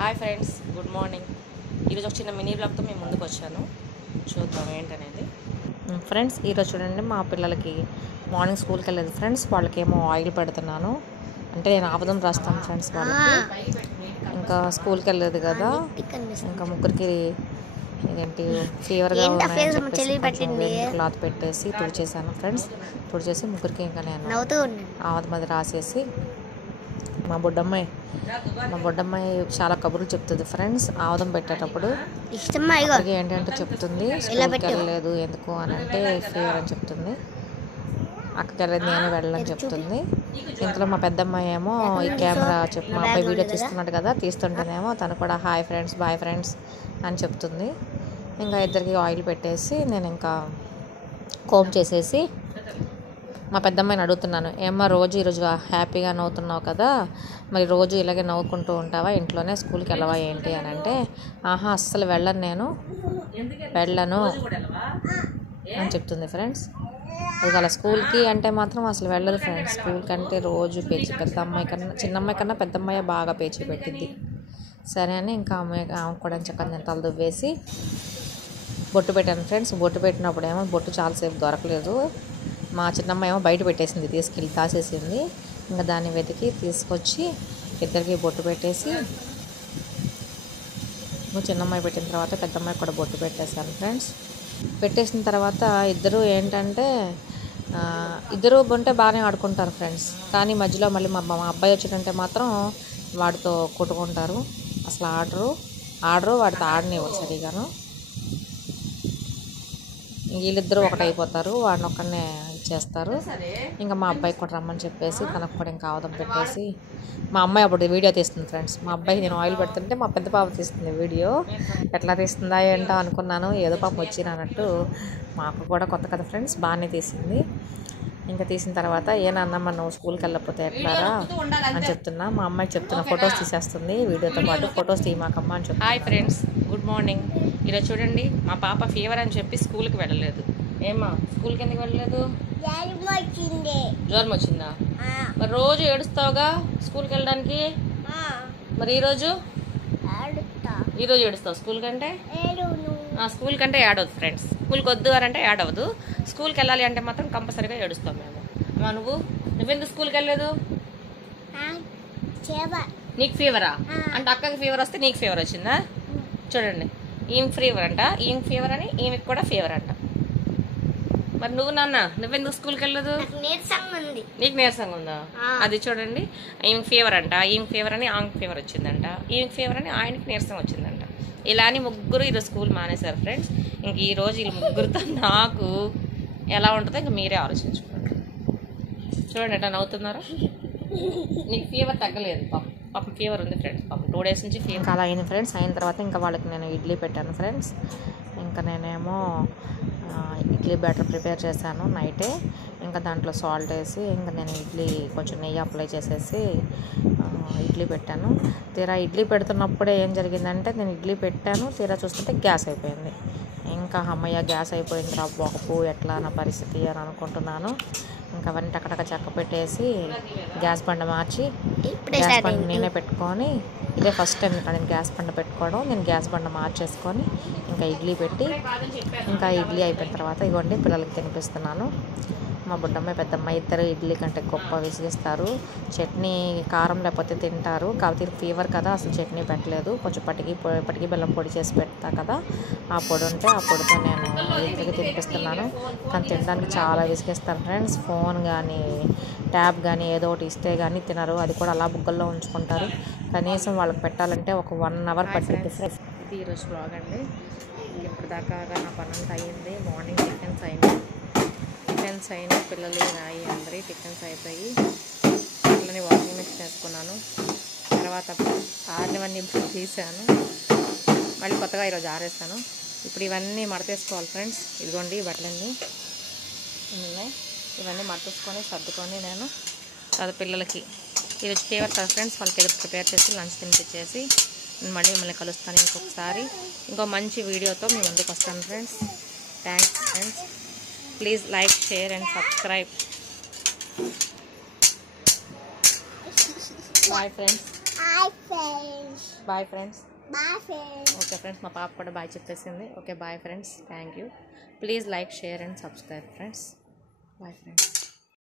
Hi friends, good morning. ఈరోజు ఒక చిన్న మినీ బ్లాగ్తో మేము ముందుకు వచ్చాను. చూద్దాం ఏంటనేది. ఫ్రెండ్స్, ఈరోజు చూడండి, మా పిల్లలకి మార్నింగ్ స్కూల్కి వెళ్ళేది ఫ్రెండ్స్. వాళ్ళకేమో ఆయిల్ పెడుతున్నాను. అంటే నేను ఆపదం రాస్తాను ఫ్రెండ్స్ వాళ్ళకి. ఇంకా స్కూల్కి వెళ్ళేది కదా, ఇంకా ముగ్గురికి ఏంటి ఫీవర్గా క్లాత్ పెట్టేసి తుడిచేసాను ఫ్రెండ్స్. తుడిచేసి ముగ్గురికి ఇంకా నేను ఆవదమది రాసేసి మా బుడ్డమ్మాయి చాలా కబుర్లు చెప్తుంది ఫ్రెండ్స్. ఆవదం పెట్టేటప్పుడు ఏంటంటే చెప్తుంది, స్కూల్కి వెళ్ళలేదు ఎందుకు అని అంటే ఫీవర్ అని చెప్తుంది. అక్కడికి వెళ్ళేది నేనే వెళ్ళని చెప్తుంది. ఇంతలో మా పెద్దమ్మాయి ఏమో ఈ కెమెరా మా అబ్బాయి వీడియో తీస్తున్నాడు కదా, తీస్తుంటేనేమో తను కూడా హాయ్ ఫ్రెండ్స్, బాయ్ ఫ్రెండ్స్ అని చెప్తుంది. ఇంకా ఇద్దరికి ఆయిల్ పెట్టేసి నేను ఇంకా కోమ్ చేసేసి మా పెద్దమ్మాయిని అడుగుతున్నాను, ఏమ్మా రోజు ఈరోజు హ్యాపీగా నవ్వుతున్నావు కదా, మరి రోజు ఇలాగే నవ్వుకుంటూ ఉంటావా, ఇంట్లోనే స్కూల్కి వెళ్ళవా ఏంటి అని అంటే, ఆహా అస్సలు వెళ్ళను అని చెప్తుంది ఫ్రెండ్స్. అది అలా స్కూల్కి అంటే మాత్రం అసలు వెళ్ళదు ఫ్రెండ్స్. స్కూల్కి అంటే రోజు పేచి, పెద్ద అమ్మాయి కన్నా చిన్న అమ్మాయి కన్నా పెద్ద అమ్మాయి బాగా పేచి పెట్టిద్ది. సరే అని ఇంకా ఆమె కూడా చక్కగా నేను తల దువ్వేసి బొట్టు పెట్టాను ఫ్రెండ్స్. బొట్టు పెట్టినప్పుడు ఏమో బొట్టు చాలాసేపు దొరకలేదు. మా చిన్నమ్మ ఏమో బయట పెట్టేసింది, తీసుకెళ్ళి దాసేసింది. ఇంకా దాన్ని వెతికి తీసుకొచ్చి ఇద్దరికి బొట్టు పెట్టేసి చిన్నమ్మాయి పెట్టిన తర్వాత పెద్దమ్మాయి కూడా బొట్టు పెట్టేశాను ఫ్రెండ్స్. పెట్టేసిన తర్వాత ఇద్దరు ఏంటంటే ఇద్దరు ఉంటే బాగానే ఆడుకుంటారు ఫ్రెండ్స్. కానీ మధ్యలో మళ్ళీ మా అబ్బాయి వచ్చిందంటే మాత్రం వాడితో కొట్టుకుంటారు. అసలు ఆడరు వాడితో ఆడనివ్వరు సరిగాను. వీళ్ళిద్దరూ ఒకటైపోతారు, వాడిని ఒక్కడనే ఇచ్చేస్తారు. ఇంకా మా అబ్బాయికి కూడా రమ్మని చెప్పేసి తనకు కూడా ఇంకా ఆవదం పెట్టేసి మా అమ్మాయి అప్పుడు వీడియో తీస్తుంది ఫ్రెండ్స్. మా అబ్బాయి నేను ఆయిల్ పెడుతుంటే మా పెద్ద పాప తీస్తుంది వీడియో. ఎట్లా తీస్తుందా ఏంటో అనుకున్నాను, ఏదో పాప వచ్చినట్టు. మాకు కూడా కొత్త కదా ఫ్రెండ్స్, బాగానే తీసింది. ఇంకా తీసిన తర్వాత ఏనన్నమ్మ నువ్వు స్కూల్కి వెళ్ళకపోతే ఎట్లారా అని చెప్తున్నా. మా అమ్మాయికి చెప్తున్నా, ఫొటోస్ తీసేస్తుంది వీడియోతో పాటు, ఫొటోస్ తీయమాకమ్మ అని చెప్తున్నా. Hi friends, good morning. ఈరోజు చూడండి, మా పాప ఫీవర్ అని చెప్పి స్కూల్కి వెళ్ళలేదు. ఏమా స్కూల్కి ఎందుకు వెళ్ళలేదు? జ్వరం వచ్చిందా? మరి రోజు ఏడుస్తావుగా స్కూల్కి వెళ్ళడానికి. మరి ఈరోజు ఏడుస్తావు స్కూల్ కంటే? స్కూల్ కంటే ఏడవద్దు ఫ్రెండ్స్. స్కూల్కి వద్దు అని అంటే ఏడవద్దు, స్కూల్కి వెళ్ళాలి అంటే మాత్రం కంపల్సరీగా ఏడుస్తాం మేము. అమ్మా నువ్వెందుకు స్కూల్కి వెళ్ళలేదు? నీకు ఫీవరా? అంటే అక్కకి ఫీవర్ వస్తే నీకు ఫీవర్ వచ్చిందా? చూడండి, ఈమె ఫీవర్ అంట, ఈమె ఫీవర్ అని ఈమెకి కూడా ఫీవర్ అంట. మరి నువ్వెందుకు స్కూల్కి వెళ్ళదు? నీకు నీరసంగా ఉందా? అది చూడండి, ఈమె ఫీవర్ అంట, ఈమె ఫీవర్ అని ఆమెకి ఫీవర్ వచ్చిందంట, ఈమెకి ఫీవర్ అని ఆయనకి నీరసం వచ్చిందంట. ఇలా అని ముగ్గురు ఈరోజు స్కూల్ మానేశారు ఫ్రెండ్స్. ఇంక ఈరోజు వీళ్ళు ముగ్గురితో నాకు ఎలా ఉంటుందో ఇంక మీరే ఆలోచించుకోండి. చూడండి ఎట్లా నవ్వుతున్నారు. నీకు ఫీవర్ తగ్గలేదు, పాపం ఫీవర్ ఉంది ఫ్రెండ్స్. పాపం 2 days నుంచి ఫీవర్ అలా అయింది ఫ్రెండ్స్. అయిన తర్వాత ఇంకా వాళ్ళకి నేను ఇడ్లీ పెట్టాను ఫ్రెండ్స్. ఇంకా నేనేమో ఇడ్లీ బ్యాటర్ ప్రిపేర్ చేశాను నైటే. ఇంకా దాంట్లో సాల్ట్ వేసి ఇంకా నేను ఇడ్లీ కొంచెం నెయ్యి అప్లై చేసేసి ఇడ్లీ పెట్టాను. తీరా ఇడ్లీ పెడుతున్నప్పుడే ఏం జరిగిందంటే, నేను ఇడ్లీ పెట్టాను, తీరా చూస్తుంటే గ్యాస్ అయిపోయింది. ఇంకా అమ్మయ్య గ్యాస్ అయిపోయిందిరా బాబు, ఎట్లా నా పరిస్థితి అని అనుకుంటున్నాను. ఇంకా అవన్నీ టకటక చెక్క పెట్టేసి గ్యాస్ బండ మార్చి గ్యాస్ బండ నేనే పెట్టుకొని, ఇదే ఫస్ట్ టైం ఇక్కడ నేను గ్యాస్ బండ పెట్టుకోవడం. నేను గ్యాస్ బండ మార్చేసుకొని ఇంకా ఇడ్లీ పెట్టి, ఇంకా ఇడ్లీ అయిపోయిన తర్వాత ఇవ్వండి పిల్లలకి తినిపిస్తున్నాను. మా బుడ్డమ్మాయి పెద్దమ్మాయి ఇద్దరు ఇడ్లీ కంటే గొప్ప విసిగిస్తారు. చట్నీ కారం లేకపోతే తింటారు, కాకపోతే ఫీవర్ కదా అసలు చట్నీ పెట్టలేదు. కొంచెం పటికి బెల్లం పొడి చేసి పెడతా కదా, ఆ పొడి ఉంటే ఆ పొడితో నేను ఇడ్లీకి తినిపిస్తున్నాను. కానీ తినడానికి చాలా విసిగిస్తారు ఫ్రెండ్స్. ఫోన్ కానీ ట్యాబ్ కానీ ఏదో ఒకటి ఇస్తే కానీ తినరు, అది కూడా అలా బుగ్గల్లో ఉంచుకుంటారు. కనీసం వాళ్ళకి పెట్టాలంటే ఒక 1 hour పట్టింది ఫ్రెండ్స్. ఇది ఈరోజు బ్లాగ్ అండి. ఇప్పుడు దాకా నా పని అంతా అయ్యింది. మార్నింగ్ టిఫిన్స్ అయినాయి, పిల్లలు నాయి అందరి టిఫిన్స్ అయిపోయి పిల్లల్ని వాషింగ్ మిషన్ వేసుకున్నాను. తర్వాత ఆరినవన్నీ తీసాను, మళ్ళీ కొత్తగా ఈరోజు ఆరేసాను. ఇప్పుడు ఇవన్నీ మడతేసుకోవాలి ఫ్రెండ్స్. ఇదిగోండి బట్టలన్నీ ఉన్నాయి, ఇవన్నీ మడతేసుకొని సర్దుకొని నేను తర్వాత పిల్లలకి ఈరోజు ఫీవర్ కదా ఫ్రెండ్స్, వాళ్ళకి ఏదో ప్రిపేర్ చేసి లంచ్ తినిపించేసి నేను మళ్ళీ మిమ్మల్ని కలుస్తాను ఇంకొకసారి. ఇంకో మంచి వీడియోతో మీ ముందుకు వస్తాను friends. Thanks friends. Please like, share and subscribe. Bye friends. Bye friends. Okay friends, మా పాప కూడా బాయ్ చెప్పేసింది. Okay bye friends, thank you. Please like, share and subscribe friends. Bye friends.